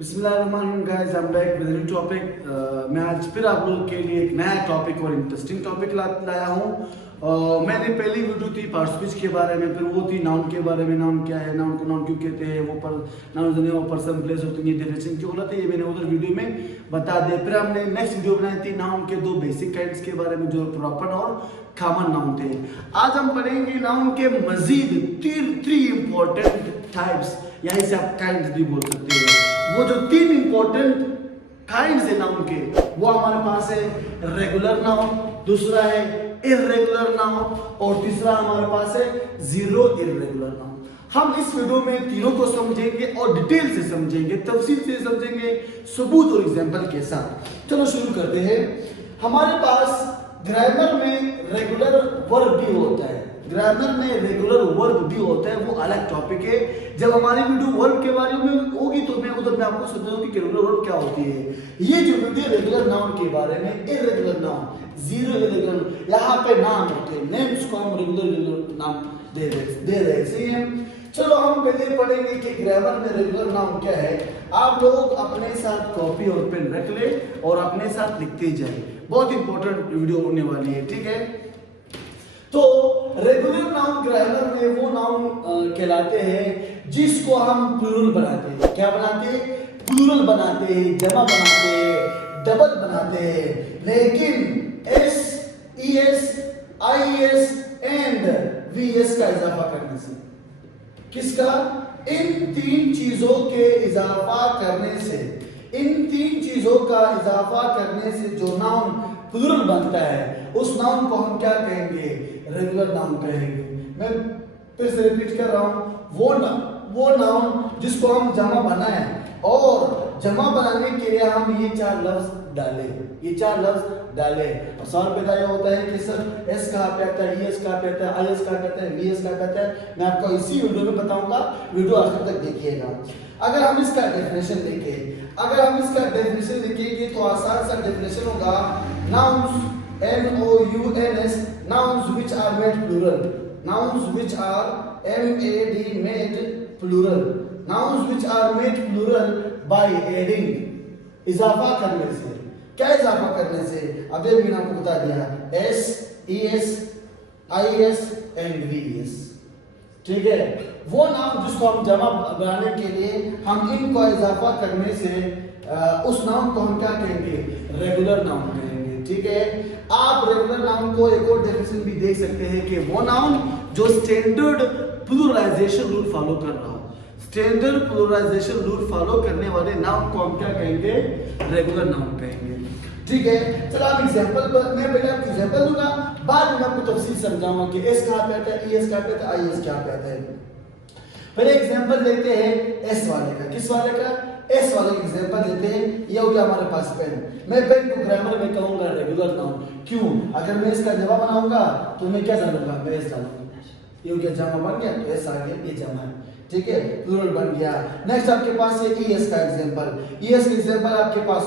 बिस्मिल्लाहिर्रहमानिर्रहीम guys, I am back with a new topic. मैं आज फिर आप लोगों के लिए एक नया टॉपिक और इंटरेस्टिंग टॉपिक लाया हूँ। मैंने पहली वीडियो थी पार्ट स्पीच के बारे में, फिर वो थी नाउन के बारे में, नाउन क्या है, नाउन को नाउन क्यों कहते हैं, वो पर नाउन वो पर्सन प्लेस होती है, डेफिनेशन क्यों होता है, ये मैंने उधर वीडियो में बता दिया। फिर हमने नेक्स्ट वीडियो बनाई थी नाउन के दो बेसिक काइंड्स के बारे में, जो प्रॉपर और कॉमन नाउन थे। आज हम पढ़ेंगे नाउन के मजीद थ्री इंपॉर्टेंट टाइप्स, या इसे आप काइंड्स भी बोल सकते हैं। वो जो तीन इंपॉर्टेंट काइंड्स है नाउन के, वो हमारे पास है रेगुलर नाउन, दूसरा है इर्रेगुलर नाउन और तीसरा हमारे पास है जीरो इर्रेगुलर नाउन। हम इस वीडियो में तीनों को समझेंगे और डिटेल से समझेंगे, तफसील से समझेंगे, सबूत और एग्जांपल के साथ। चलो शुरू करते हैं। हमारे पास ग्रामर में रेगुलर वर्ब भी होता है, ग्रामर में रेगुलर वर्ब भी होता है, वो अलग टॉपिक है। जब हमारी वीडियो वर्ब के बारे में होगी तो मैं उधर में आपको समझाऊंगी कि रेगुलर वर्ब क्या होती है। ये जो वीडियो रेगुलर नाउन के बारे में, इर्रेगुलर नाउन, जीरो इर्रेगुलर, यहाँ पे नाम होते हैं, नेम्स को हम रेगुलर नाम दे रहे हैं, सही है। चलो हम पहले पढ़ेंगे कि ग्रामर में रेगुलर नाउन क्या है। आप लोग अपने साथ कॉपी और पेन रख ले और अपने साथ लिखते जाए, बहुत इंपॉर्टेंट वीडियो होने वाली है, ठीक है। तो रेगुलर नाउन ग्रामर में वो नाउन कहलाते हैं जिसको हम प्लूरल बनाते हैं। क्या बनाते हैं? प्लूरल बनाते हैं, जमा बनाते हैं, डबल बनाते हैं, लेकिन S, E S, I S and V S का इजाफा करने से। किसका? इन तीन चीजों के इजाफा करने से, इन तीन चीजों का इजाफा करने से जो नाउन प्लूरल बनता है, उस नाउन को हम क्या कहेंगे? रेगुलर नाउन कहेंगे। मैं फिर से रिपीट कर रहा हूं, वो नाउन जिसको हम जमा बनाए, और जमा बनाने के लिए हम ये चार लफ्ज डाले, और सवाल पैदा ये होता है कि सर एस कहाँ पे आता है, ई एस कहाँ पे आता है, आई एस कहाँ पे आता है, वी एस कहाँ पे आता है। मैं आपको इसी वीडियो में बताऊंगा, वीडियो आखिर तक देखिएगा। अगर हम इसका डेफिनेशन लिखेंगे तो आसान सा डेफिनेशन होगा, nouns NOUNS, nouns which are made plural, nouns which are made plural, nouns which are made plural by adding, इजाफा करने से। क्या इजाफा करने से? अभी मैंने आपको बता दिया, S, ES, IS and VS, ठीक है। वो नाउन जिसको हम जमा बनाने के लिए हम इनको इजाफा करने से उस नाउन को हम क्या कहेंगे? रेगुलर नाउन कहेंगे, ठीक है। आप रेगुलर नाउन को एक और डेफिनेशन भी देख सकते हैं कि वो नाउन जो स्टैंडर्ड प्लूरलाइजेशन रूल फॉलो कर रहा हो, स्टैंडर्ड प्लूरलाइजेशन रूल फॉलो करने वाले नाउन को हम क्या कहेंगे? रेगुलर नाउन कहेंगे, ठीक है। चलो आप एग्जांपल पर, मैं पहले आपको एग्जांपल दूंगा, बाद में आपको तफसील समझाऊंगा कि एस कहां पे आता है, ई एस कहां पे आता है, आई एस कहां पे आता है। पहले एग्जांपल लेते हैं एस वाले का। किस वाले का? एस वाले का एग्जांपल लेते हैं। ये हो गया हमारे पास पेन। मैं पेन को ग्रामर में कहूंगा रेगुलर नाउन। क्यों? अगर मैं इसका जवाब बनाऊंगा तो मैं क्या डालूंगा? मैं एस डालूंगा। ये हो गया, जमा बन गया, तो एस आ गया, ये जमा है, ठीक है, प्लूरल बन गया। नेक्स्ट आपके पास है ई एस का एग्जांपल। ई एस का एग्जांपल आपके पास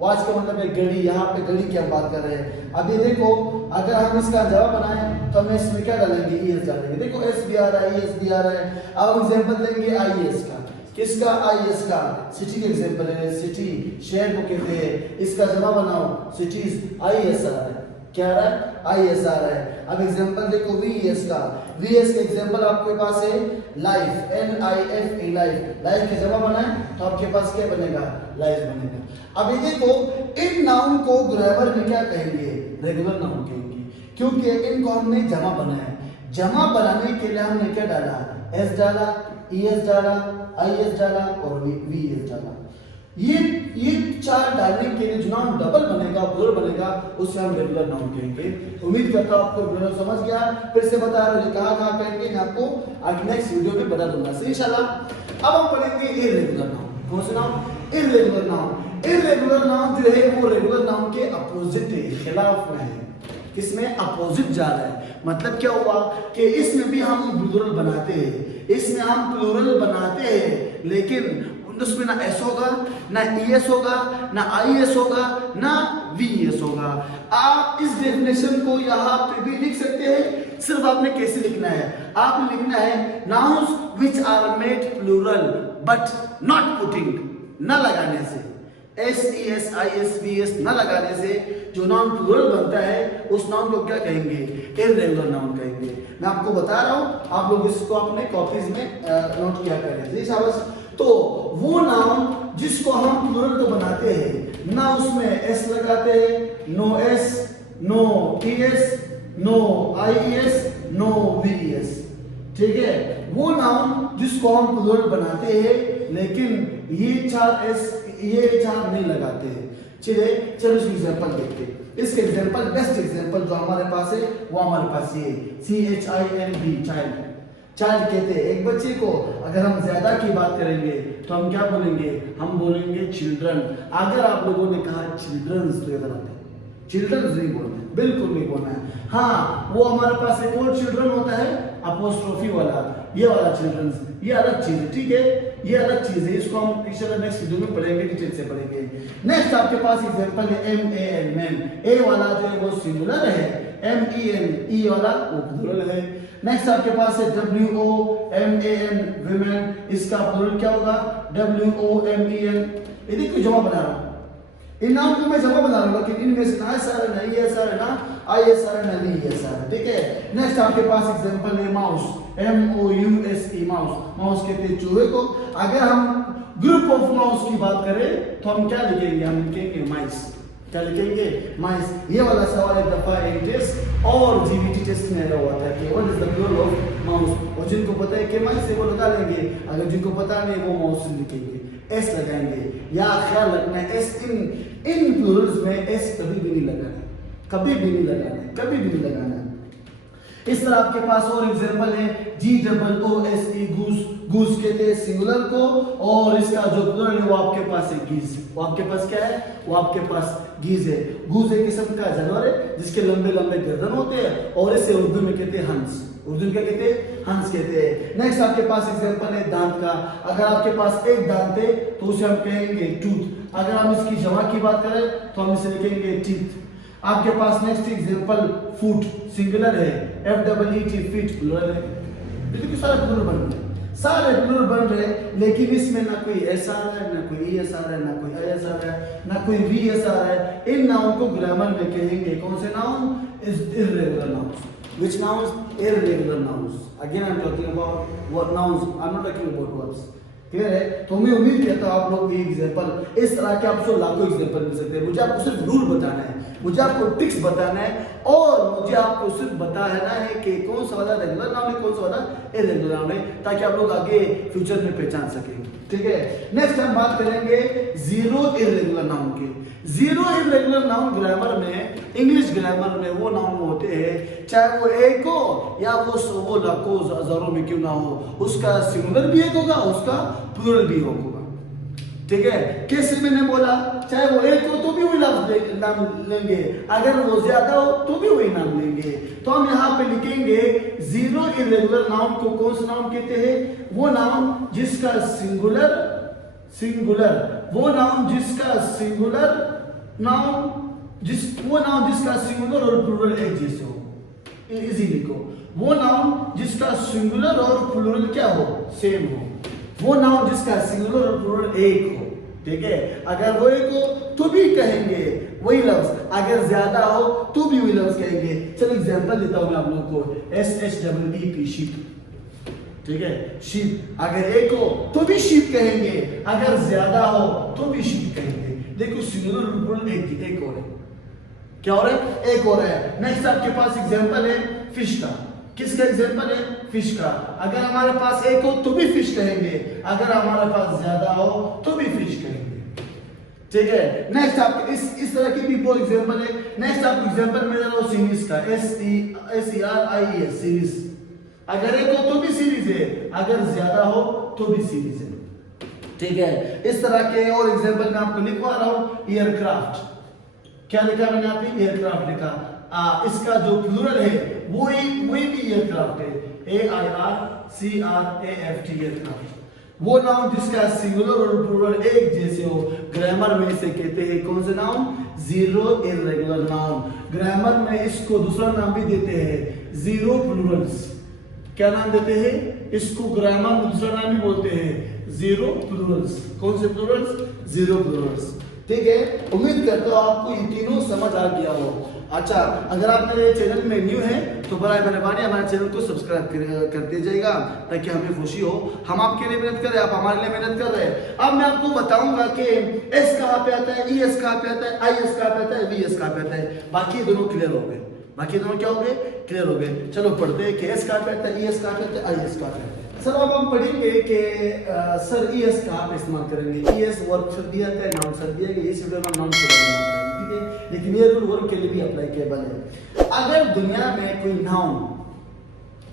वॉच का मतलब है घड़ी। यहाँ पे घड़ी की हम बात कर रहे हैं। अभी देखो, अगर हम इसका जवाब बनाए तो हम इसमें क्या डालेंगे? ई एस डालेंगे। देखो एस भी आ रहा है, ई एस भी आ रहा है। अब एग्जांपल देंगे आई एस का। किसका? आई एस का। सिटी का एग्जांपल है, सिटी शहर को कहते हैं। इसका जवाब बनाओ, सिटीज, आई एस आ रहा है। क्या आ रहा है? आई एस आ रहा है। अब एग्जांपल देखो वी एस का। वी एस का एग्जांपल आपके पास है लाइफ, NIFE, लाइफ। लाइफ के जवाब बनाए तो आपके पास क्या बनेगा? लाइफ बनेगा। अभी देखो, इन नाउन को ग्रामर में क्या कहेंगे? रेगुलर नाउन कहेंगे, क्योंकि इनको हमने जमा बनाया। जमा बनाने के लिए हमने क्या डाला? एस डाला, ई एस डाला, आई एस डाला और वी एस डाला। ये चार डालने के लिए जो नाउन डबल बनेगा, प्लूरल बनेगा, उसे हम रेगुलर नाउन कहेंगे। उम्मीद करता हूं आपको रेगुलर समझ गया। फिर से बता रहा हूं कहां कहेंगे, मैं आपको आगे नेक्स्ट वीडियो में बता दूंगा, सही इंशाल्लाह। अब हम पढ़ेंगे इर्रेगुलर नाउन। कौन से noun? Irregular noun. Irregular noun जो है वो रेगुलर नाउन के अपोजिट है, खिलाफ में है। किसमें? अपोजिट जा रहा है। मतलब क्या हुआ कि इसमें भी हम प्लूरल बनाते हैं, इसमें हम प्लूरल बनाते हैं, लेकिन उसमें ना एस होगा, ना ई एस होगा, ना आई एस होगा, ना वी एस होगा। आप इस डेफिनेशन को यहाँ पे भी लिख सकते हैं। सिर्फ आपने कैसे लिखना है? आपने लिखना है nouns which are made plural but not putting, न लगाने से, SES न लगाने से जो नाउन प्लूरल बनता है उस नाउन को क्या कहेंगे? इर्रेगुलर नाउन कहेंगे। मैं आपको बता रहा हूं, आप लोग इसको अपने कॉपीज में नोट किया करें। जी शाबाश। तो वो नाउन जिसको हम प्लूरल तो बनाते हैं, ना उसमें एस लगाते हैं, no S, no ES, no IES, no VES, ठीक है? वो नाउन जिसको हम प्लूरल बनाते हैं लेकिन ये चार नहीं लगाते हैं। चलो इसका एग्जांपल देखते हैं। इसके एग्जांपल, बेस्ट एग्जांपल जो हमारे पास है वो हमारे पास ये CHILD, चाइल्ड कहते हैं एक बच्चे को। अगर हम ज्यादा की बात करेंगे तो हम क्या बोलेंगे? हम बोलेंगे चिल्ड्रन। अगर आप लोगों ने कहा चिल्ड्रंस तो इधर आते, चिल्ड्रंस नहीं बोलना है, बिल्कुल नहीं बोलना है। हाँ, वो हमारे पास एक और चिल्ड्रन होता है अपोस्ट्रोफी वाला, ये वाला चिल्ड्रंस, ये अलग चीज है, ठीक है? ये अलग चीज है, इसको हम इंशाल्लाह नेक्स्ट वीडियो में पढ़ेंगे, डिटेल से पढ़ेंगे। नेक्स्ट आपके पास एग्जांपल है MAN, मैन। ए वाला जो है वो सिंगुलर है, MEN, ई वाला वो प्लूरल है। नेक्स्ट आपके पास है WOMAN, विमेन, इसका प्लूरल क्या होगा? WOMEN। ये देखिए जमा बना रहा हूं, इन नाम को मैं जमा बना रहा हूं, लेकिन इनमें से ना SR है, ना ESR है, ना ISR है, ना VESR है, ठीक है? नेक्स्ट आपके पास एग्जांपल है माउस, MOUSE, माउस। माउस कहते हैं चूहे को। अगर हम ग्रुप ऑफ माउस की बात करें तो हम क्या लिखेंगे? हम लिखेंगे माइस। क्या लिखेंगे? माइस। ये वाला सवाल एक दफा एक टेस्ट और GBT टेस्ट में आया हुआ था कि what is the plural of mouse, और जिनको पता है कि माइस है वो लगा लेंगे, अगर जिनको पता नहीं वो माउस लिखेंगे, S लगाएंगे। या ख्याल रखना है S इन प्लूरल्स में S कभी भी नहीं लगाना, कभी भी नहीं लगाना, कभी भी नहीं लगाना। इस तरह आपके पास और एग्जांपल है GOOSE, गूस कहते हैं सिंगुलर को, और इसका जो प्लूरल है वो आपके पास है गीज। वो आपके पास क्या है? वो आपके पास गीज है। गूस एक किस्म का जानवर है जिसके लंबे लंबे गर्दन होते हैं, और इसे उर्दू में कहते हैं हंस। उर्दू में क्या कहते हैं? हंस कहते हैं। नेक्स्ट आपके पास एग्जांपल है दांत का। अगर आपके पास एक दांत है तो उसे हम कहेंगे टूथ। अगर हम इसकी जमा की बात करें तो हम इसे लिखेंगे टीथ। आपके पास नेक्स्ट एग्जांपल फुट, सिंगुलर है, FEET, फीट प्लूरल है। देखिए सारे प्लूरल बन रहे, सारे प्लूरल बन रहे, लेकिन इसमें ना कोई SR है, ना कोई ESR है, ना कोई ISR है, ना कोई VSR है। इन नाउन को ग्रामर में कहेंगे कौन से noun? Irregular nouns. Which nouns? Irregular nouns. Again I am talking about what nouns. I am not talking about words. Clear है? तो मैं उम्मीद करता हूँ आप लोग ये एग्जांपल, इस तरह के आपको लाखों एग्जांपल मिल सकते हैं। मुझे आपको सिर्फ रूल बताना है, मुझे आपको ट्रिक्स बताना है, और मुझे आपको सिर्फ बताना है कि कौन सा वाला रेगुलर नाउन है, कौन सा वाला इर्रेगुलर नाउन है, ताकि आप लोग आगे फ्यूचर में पहचान सकें। ठीक है? नेक्स्ट हम बात करेंगे जीरो इर्रेगुलर नाउन की। जीरो इर्रेगुलर नाउन ग्रामर में, इंग्लिश ग्रामर में वो नाउन होते हैं, चाहे वो एक हो या वो लाखों हजारों में क्यों ना हो, उसका सिंगुलर भी एक होगा, उसका प्लूरल भी होगा। ठीक है? कैसे मैंने बोला, चाहे वो एक हो तो भी वही नाम लेंगे, अगर वो ज्यादा हो तो भी वही नाम लेंगे। तो हम यहाँ पे लिखेंगे जीरो इर्रेगुलर नाउन को कौन सा नाउन कहते हैं? वो नाउन जिसका सिंगुलर वो नाउन जिसका सिंगुलर जिसका सिंगुलर और प्लूरल एक जैसे हो। इजी लिखो, वो नाउन जिसका सिंगुलर और प्लूरल क्या हो? सेम हो। वो नाउन जिसका सिंगुलर और प्लूरल एक हो। ठीक है? अगर वो एक हो तो भी कहेंगे वही लफ्ज, अगर ज्यादा हो तो भी वही लफ्ज कहेंगे। चलो एग्जांपल देता हूं मैं आप लोगों को, SHEEP, शीप। ठीक है? शीप अगर एक हो तो भी शीप कहेंगे, अगर ज्यादा हो तो भी शीप कहेंगे। देखो सिंगुलर और प्लूरल एक और है। क्या हो रहा है? एक और है। नेक्स्ट आपके पास एग्जांपल है फिश का। किसका एग्जांपल है? फिश का। अगर हमारे पास एक हो तो भी फिश कहेंगे, अगर हमारे पास ज्यादा हो तो भी फिश कहेंगे। ठीक है? नेक्स्ट आप इस तरह की भी बहुत एग्जांपल है। नेक्स्ट आप एग्जांपल में लो सीरीज का, SERIES, सीरीज। अगर एक हो तो भी सीरीज है, अगर ज्यादा हो तो भी सीरीज है। ठीक है? इस तरह के और एग्जांपल मैं आपको लिखवा रहा हूं। एयरक्राफ्ट, क्या लिखा मैंने यहाँ पे? एयरक्राफ्ट लिखा। इसका जो प्लूरल है वो भी एयरक्राफ्ट है, AIRCRAFT, एयरक्राफ्ट। वो नाउन जिसका सिंगुलर और प्लूरल एक जैसे हो, ग्रामर में इसे कहते हैं कौन से noun? Zero irregular noun. Grammar में इसको दूसरा नाम भी देते हैं जीरो प्लूरल्स। क्या नाम देते हैं? इसको ग्रामर में दूसरा नाम भी बोलते हैं जीरो प्लूरल्स। कौन से प्लूरल्स? Zero Plurals. ठीक है, उम्मीद करता हूँ आपको ये तीनों समझ आ गया हो। अच्छा, अगर आप मेरे चैनल में न्यू हैं तो बराए मेहरबानी हमारे चैनल को सब्सक्राइब कर दीजिएगा ताकि हमें खुशी हो, हम आपके लिए मेहनत कर रहे हैं, आप हमारे लिए मेहनत कर रहे हैं। अब मैं आपको बताऊंगा कि एस कहाँ पे आता है, ई एस कहाँ पे आता है, आई एस कहाँ पे आता है, वी एस कहाँ पे आता है। बाकी दोनों क्लियर हो गए, बाकी दोनों क्या हो गए? क्लियर हो गए। चलो पढ़ते हैं कि एस कहाँ पे आता है, ई एस कहाँ पे आता है, आई एस कहाँ पे आता है। सर अब हम पढ़ेंगे कि सर ई एस कहाँ पे इस्तेमाल करेंगे। ई एस वर्ब शब्द दिया है, नाउन शब्द दिया गया, इस वीडियो में नाउन शब्द करेंगे, ठीक है, लेकिन ये रूल वर्ब के लिए भी अप्लाई केबल है। अगर दुनिया में कोई नाउन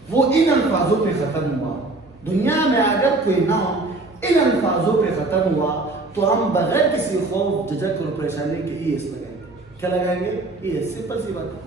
वो इन अल्फाजों पे खत्म हुआ, दुनिया में अगर कोई नाउन इन अल्फाजों पे खत्म हुआ तो हम बगैर किसी खौफ, झिझक और परेशानी के ई एस लगाएंगे। क्या लगाएंगे? E S. सिंपल सी बात है।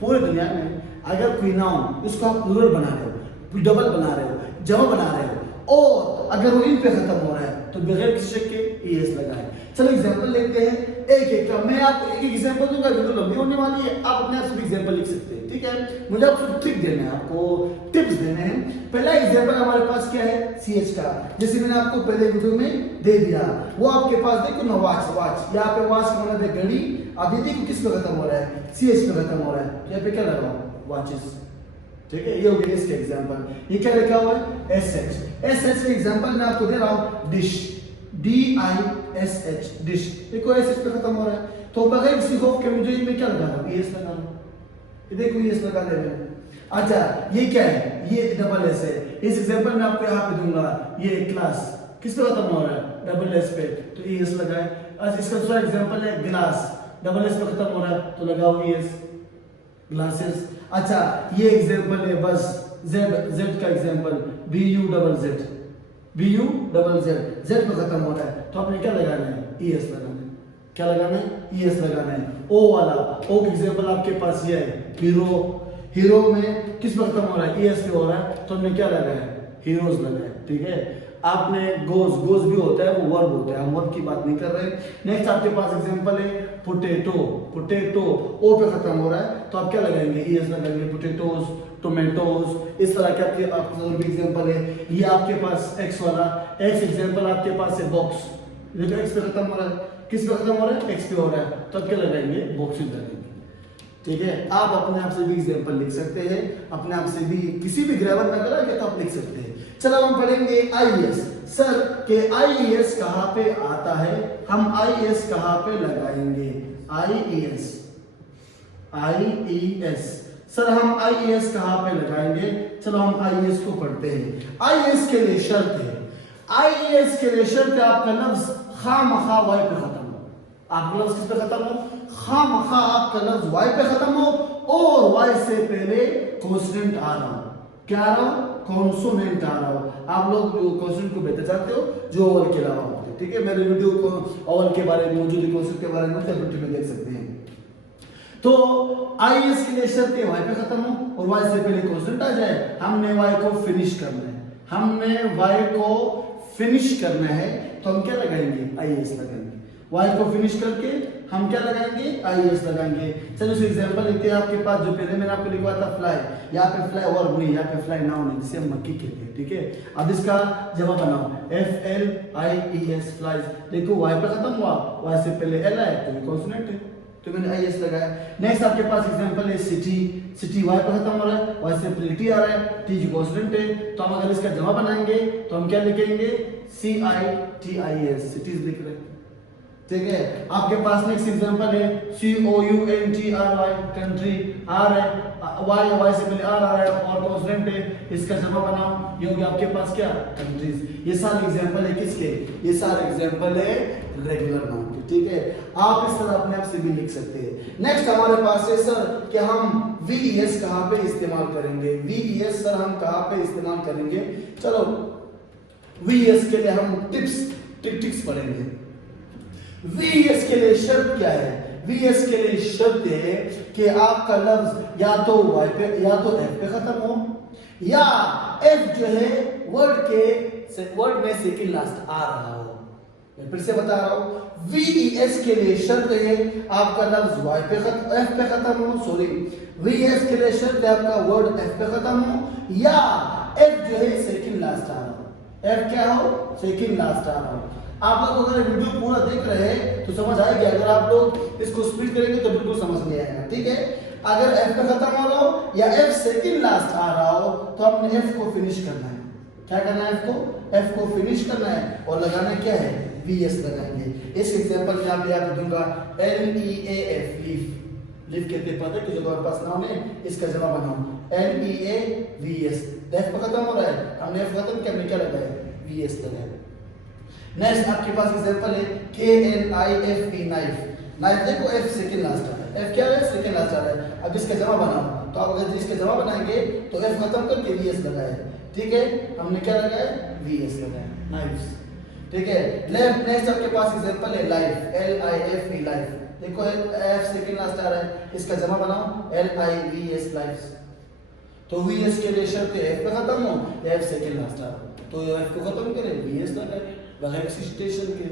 पूरे दुनिया में अगर कोई नाउन, उसको आप प्लूरल बना रहे हो, डबल बना रहे हो, जमा बना रहे हो और अगर वो इन पे खत्म हो रहा है तो बगैर किसी शक के ई एस लगाएं। चलो एग्जांपल लेते हैं एक एक का। मैं आपको एक एग्जांपल दूंगा, वीडियो लंबी होने वाली है, आप अपने आप से एग्जांपल लिख सकते हैं, ठीक है। मुझे आपको ट्रिक देना है, आपको टिप्स देने हैं। पहला एग्जांपल हमारे पास क्या है? सी एच का, जैसे मैंने आपको पहले वीडियो में दे दिया। वो आपके पास देखो ना, वॉच, वॉच यहाँ पे वॉच का मतलब है घड़ी। अब ये देखो किस पे खत्म हो रहा है? सी एच पे खत्म हो रहा है। यहाँ पे क्या लगा? वॉचेस, ठीक है। ये हो गया इसका एग्जांपल। ये क्या लिखा हुआ है? S H. एस एच का एग्जांपल मैं आपको दे रहा हूँ, dish, D I S H, dish. देखो एस एच पे खत्म हो रहा है तो बगैर किसी खौफ के मुझे मैं क्या लगा रहा हूँ? एस लगा रहा हूँ। ये देखो एस लगा दे रहे हैं। अच्छा, ये क्या है? ये डबल एस है। इस एग्जांपल में आपको यहाँ पे दूंगा, ये क्लास किस पे खत्म हो रहा है? डबल एस पे, तो एस लगा है। अच्छा, इसका दूसरा एग्जांपल है ग्लास, डबल एस पे खत्म हो रहा है तो लगाओ एस, ग्लासेस। अच्छा, ये एग्जांपल है बस, जेड, जेड का example, B U double Z, B U double Z, Z पे खत्म हो रहा है तो आपने क्या लगाना है? ई एस लगाना है। क्या लगाना है? ई एस लगाना है। ओ वाला, ओ का एग्जांपल आपके पास ये है, हीरो। हीरो में किस पे खत्म हो रहा है? ई एस पे हो रहा है तो हमने क्या लगाया? हीरोज लगाया, ठीक है। आपने गोज, गोज भी होता है, वो वर्ब होता है, हम वर्ब की बात नहीं कर रहे। नेक्स्ट आपके पास एग्जांपल है पोटैटो, पोटैटो ओ पे खत्म हो रहा है तो आप क्या लगाएंगे? ई एस लगाएंगे। पोटैटोज, टोमेटोज, इस तरह के आपके और भी एग्जांपल है। ये आपके पास एक्स वाला, एक्स एग्जांपल आपके पास है बॉक्स, देखो एक्स पे खत्म हो रहा है, किस पे खत्म हो रहा है? एक्स पे हो रहा है तो आप क्या लगाएंगे? बॉक्स लगाएंगे, ठीक है। आप अपने आप से भी एग्जांपल लिख सकते हैं, अपने आप से भी किसी भी ग्रामर में अगर तो आप लिख सकते हैं। चलो हम पढ़ेंगे आई एस। सर के आई एस कहाँ पे आता है? हम आई एस कहाँ पे लगाएंगे? आई ई एस, आई ई एस। सर हम आई एस कहाँ पे लगाएंगे? चलो हम आई एस को पढ़ते हैं। आई एस के लिए शर्त है, आई एस के लिए शर्त है आपका लफ्ज खामखा वाई पे खत्म हो। आपका लफ्ज किस पे खत्म हो? खामखा आपका लफ्ज वाई पे खत्म हो और वाई से पहले कॉन्सोनेंट आ रहा हो। क्या आ रहा हो? कॉन्सोनेंट आ रहा हो। आप लोग कॉन्सोनेंट को बेहतर जानते हो जो ओवल के अलावा होते हैं, ठीक है। मेरे वीडियो को ओवल के बारे में, मौजूद कॉन्सेप्ट के बारे में देख सकते हैं। तो आई एस के लिए शर्त है वाई पे खत्म हो और वाई से पहले कॉन्सोनेंट आ जाए। हमने वाई को फिनिश करना है, हमने वाई को फिनिश करना है तो हम क्या लगाएंगे? आई एस लगाएंगे। वाई को फिनिश करके हम क्या लगाएंगे? आई एस लगाएंगे। चलो इस एग्जांपल लेते हैं। आपके पास जो पहले मैंने आपको लिखवा था फ्लाई, यहाँ पे फ्लाई वर्ब नहीं, यहाँ पे फ्लाई नाउन है जिसे हम मक्खी कहते हैं, ठीक है। अब इसका जवाब बनाओ, F L I E S, flies. देखो वाई पे खत्म हुआ, वाई से पहले एल आए तो ये कॉन्सोनेंट है तो मैंने आई एस लगाया। नेक्स्ट आपके पास एग्जांपल है सिटी, सिटी वाई पे खत्म हो रहा है, वाई से पहले टी आ रहा है, टी जो कॉन्सोनेंट है तो हम अगर इसका जवाब बनाएंगे तो हम क्या लिखेंगे? C I T I S, cities लिख रहे हैं, ठीक है। आपके पास नेक्स्ट एग्जांपल है C O U N T R Y, country. R है, वाई, वाई से पहले आर आ रहा है और कॉन्सोनेंट है, इसका जवाब बनाओ। ये हो गया आपके पास क्या? कंट्रीज। ये सारे एग्जांपल है किसके? ये सारे एग्जांपल है रेगुलर नाउन के, ठीक है। आप इस तरह अपने आप से भी लिख सकते हैं। नेक्स्ट हमारे पास है सर कि हम वी एस कहाँ पे इस्तेमाल करेंगे? वी एस सर हम कहाँ पे इस्तेमाल करेंगे? चलो वी एस के लिए हम टिप्स पढ़ेंगे। वी एस के लिए शर्त क्या है? वी एस के लिए शर्त है कि आपका लफ्ज या तो वाई पे या तो एफ पे खत्म हो, या एफ जो है वर्ड में सेकंड लास्ट आ रहा हो। मैं फिर से बता रहा हूं, वी एस के लिए शर्त है आपका लफ्ज वाई पे एफ पे खत्म हो, सॉरी वी एस के लिए शर्त है आपका वर्ड एफ पे खत्म हो, या एफ जो है सेकंड लास्ट आ रहा हो। एफ क्या हो? सेकंड लास्ट आ रहा हो। आप लोग अगर वीडियो पूरा देख रहे हैं तो समझ आएगी, अगर आप लोग इसको स्पीड करेंगे तो बिल्कुल समझ नहीं आएगा, ठीक है। अगर एफ पे खत्म हो रहा हो या एफ सेकंड लास्ट आ रहा हो तो आपने एफ को फिनिश करना है। क्या करना है? एफ को फिनिश करना है और लगाना क्या है? वीएस लगाएंगे। इस एग्जांपल में आप याद दूंगा LEAF लीफ कहते हैं, पता है कि जो हमारे पास नाउन है इसका जमा बनाओ LEAVS। एफ पे खत्म हो रहा है, हमने एफ खत्म किया, हमने क्या लगाया? वीएस लगाया। नेक्स्ट आपके पास एग्जांपल है KNIFE नाइफ। नाइफ देखो एफ सेकंड लास्ट आ रहा है, एफ क्या है? सेकंड लास्ट आ रहा है। अब इसका जमा बनाओ, तो आप अगर इसके जमा बनाएंगे तो एफ खत्म करके वीएस लगाए, ठीक है। हमने क्या लगाया? वीएस लगाया, नाइफ्स, ठीक है। नेक्स्ट आपके पास एग्जांपल है लाइफ, LIFE लाइफ। देखो एफ सेकंड लास्ट आ रहा है, इसका जमा बनाओ LIVS लाइफ्स। तो वीएस के लिए शर्त है एफ पे खत्म हो या एफ सेकंड लास्ट आ रहा हो, तो एफ को खत्म करें वीएस लगाए बगैर एक्सिस्टेशन के।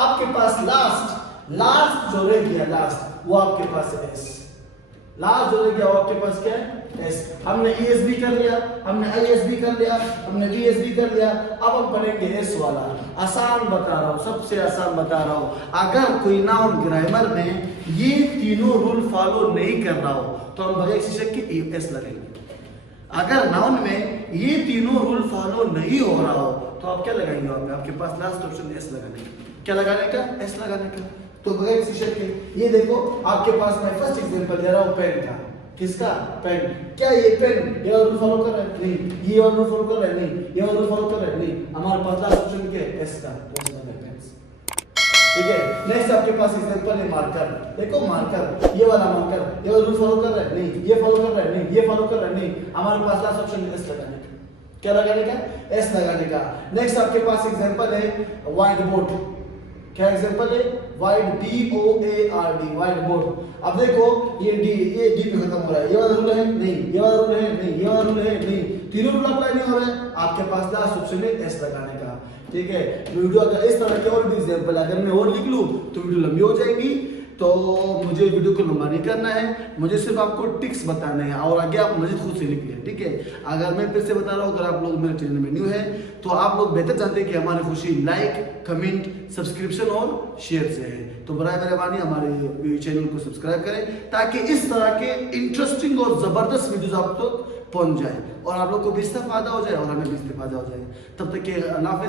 आपके पास लास्ट जो रह गया, लास्ट वो आपके पास है एस। लास्ट जो रह गया वो आपके पास क्या है? एस। हमने ES भी कर लिया, हमने IS भी कर लिया, हमने VS भी कर लिया। अब हम पढ़ेंगे एस वाला। आसान बता रहा हूँ, सबसे आसान बता रहा हूँ। अगर कोई नाउन ग्रामर में ये तीनों रूल फॉलो नहीं कर रहा हो तो हम बगैर शीर्षक की एस लगेंगे। अगर नाउन में ये तीनों रूल फॉलो नहीं हो रहा हो तो आप क्या लगाएंगे? वहां पे आपके पास लास्ट ऑप्शन एस लगाने का। क्या लगाने का? एस लगाने का। तो बगैर शीर्षक के ये देखो आपके पास मैं फर्स्ट एग्जांपल दे रहा हूँ पेन का। किसका? पेन। क्या ये पेन ये रूल फॉलो कर रहा है? नहीं। ये और रूल फॉलो कर रहा है? नहीं। ये और रूल फॉलो कर रहा है? नहीं। हमारे पास लास्ट ऑप्शन क्या है? एस का। ठीक है। नेक्स्ट आपके पास एग्जांपल है मार्कर। देखो मार्कर, ये वाला मार्कर ये रूल फॉलो कर रहा है? नहीं। ये फॉलो कर रहा है? नहीं। ये फॉलो कर रहा है? नहीं। हमारे पास लास्ट ऑप्शन है एस लगाने का। क्या लगाने का? एस लगाने का। नेक्स्ट आपके पास एग्जांपल है व्हाइट बोर्ड। क्या एग्जांपल है? White BOARD white board. अब देखो ये डी पे खत्म हो रहा है, ये वाला रूल है? नहीं। ये वाला रूल है? नहीं। ये वाला रूल है? नहीं। तीनों रूल अप्लाई नहीं हो रहे हैं, आपके पास लास्ट ऑप्शन है एस लगाने का, ठीक है। वीडियो अगर इस तरह के और भी एग्जांपल अगर मैं और लिख लूं तो वीडियो लंबी हो जाएगी, तो मुझे वीडियो को लंबा नहीं करना है, मुझे सिर्फ आपको टिक्स बताना है और आगे आप मजीद खुद से लिख लें, ठीक है। अगर मैं फिर से बता रहा हूँ, अगर आप लोग मेरे चैनल में न्यू है तो आप लोग बेहतर जानते हैं कि हमारी खुशी लाइक, कमेंट, सब्सक्रिप्शन और शेयर से है। तो बराए मेहरबानी हमारे चैनल को सब्सक्राइब करें ताकि इस तरह के इंटरेस्टिंग और ज़बरदस्त वीडियोज आप तक पहुँच जाए और आप लोग को भी इससे फायदा हो जाए और हमें भी इससे फायदा हो जाए। तब तक के अल्लाह हाफ़िज़।